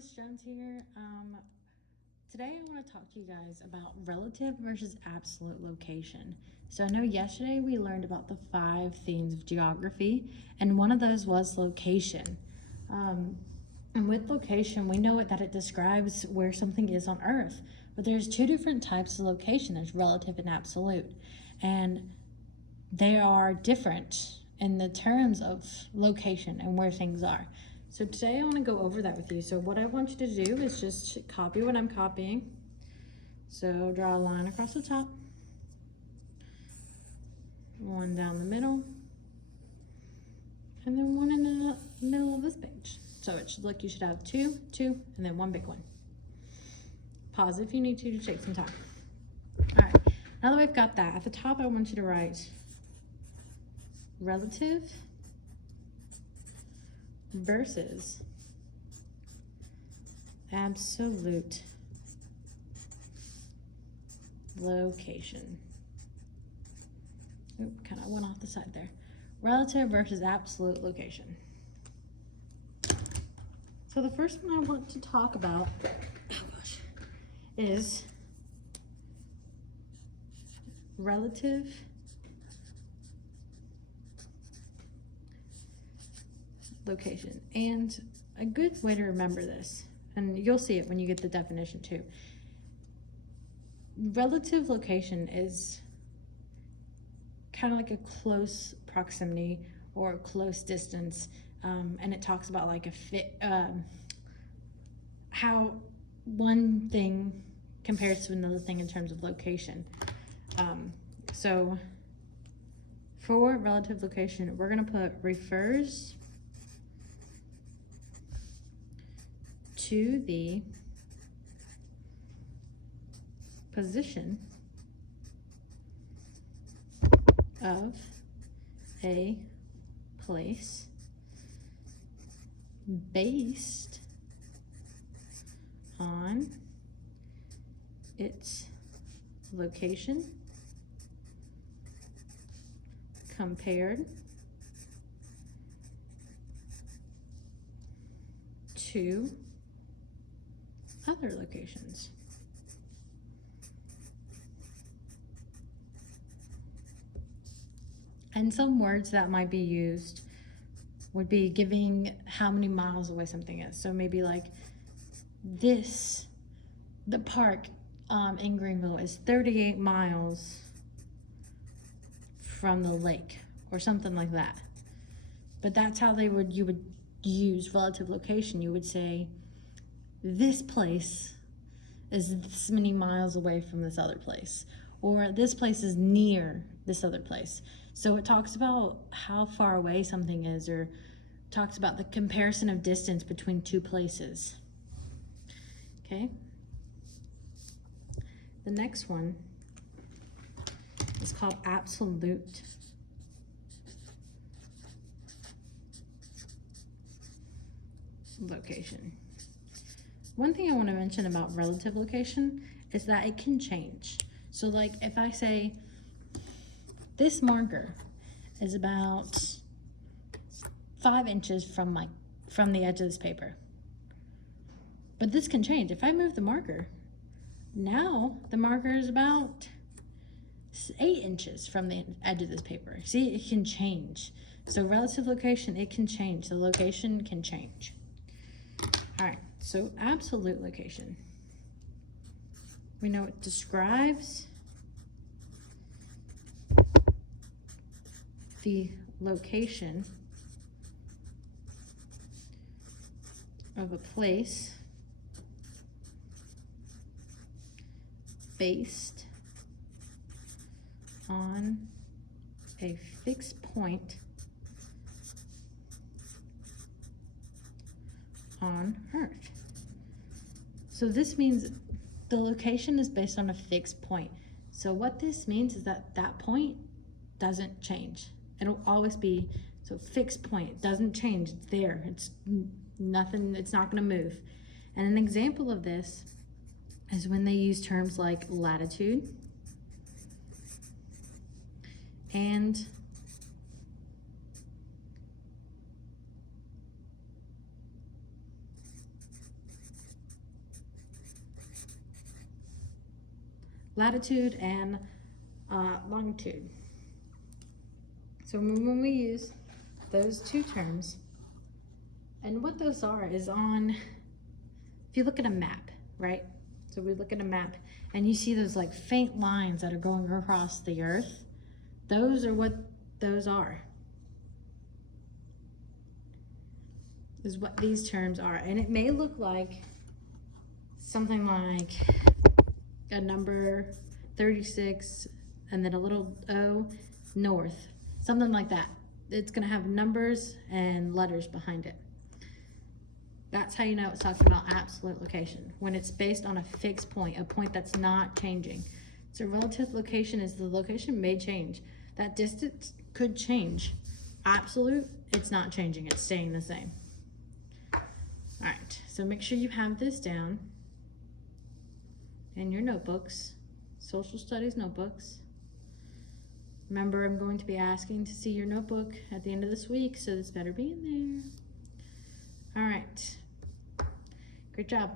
Miss Jones here. Today I want to talk to you guys about relative versus absolute location. So I know yesterday we learned about the 5 themes of geography, and one of those was location. And with location, we know that it describes where something is on Earth. But there's 2 different types of location. There's relative and absolute. And they are different in the terms of location and where things are. So today I want to go over that with you. So what I want you to do is just copy what I'm copying. So draw a line across the top, one down the middle, and then one in the middle of this page. So it should look, you should have 2, 2, and then 1 big one. Pause if you need to take some time. All right, now that we've got that, at the top I want you to write relative versus absolute location. Oop, kind of went off the side there. Relative versus absolute location. So the first one I want to talk about is relative location. And a good way to remember this, and you'll see it when you get the definition too. Relative location is kind of like a close proximity or a close distance, and it talks about like how one thing compares to another thing in terms of location. So for relative location, we're going to put refers to the position of a place based on its location compared to other locations. And some words that might be used would be giving how many miles away something is. So maybe like the park in Greenville is 38 miles from the lake or something like that. But that's how you would use relative location. You would say this place is this many miles away from this other place, or this place is near this other place. So it talks about how far away something is, or talks about the comparison of distance between 2 places. Okay. The next one is called absolute location. One thing I want to mention about relative location is that it can change. So like if I say this marker is about 5 inches from the edge of this paper, but this can change. If I move the marker, now the marker is about 8 inches from the edge of this paper. See, it can change. So relative location, it can change. The location can change. All right, so absolute location. We know it describes the location of a place based on a fixed point on Earth. So this means the location is based on a fixed point. So what this means is that that point doesn't change. It'll always be, so fixed point, it doesn't change, it's there, it's nothing, it's not gonna move. And an example of this is when they use terms like latitude and latitude and longitude. So when we use those two terms, and what those are is on, if you look at a map, right? So we look at a map and you see those like faint lines that are going across the earth. Those are what those are. Is what these terms are. And it may look like something like a number 36 and then a little O north, something like that. It's gonna have numbers and letters behind it. That's how you know it's talking about absolute location, when it's based on a fixed point, a point that's not changing. So relative location is the location may change. That distance could change. Absolute, it's not changing, it's staying the same. All right, so make sure you have this down in your notebooks, social studies notebooks. Remember, I'm going to be asking to see your notebook at the end of this week, so this better be in there. All right, great job.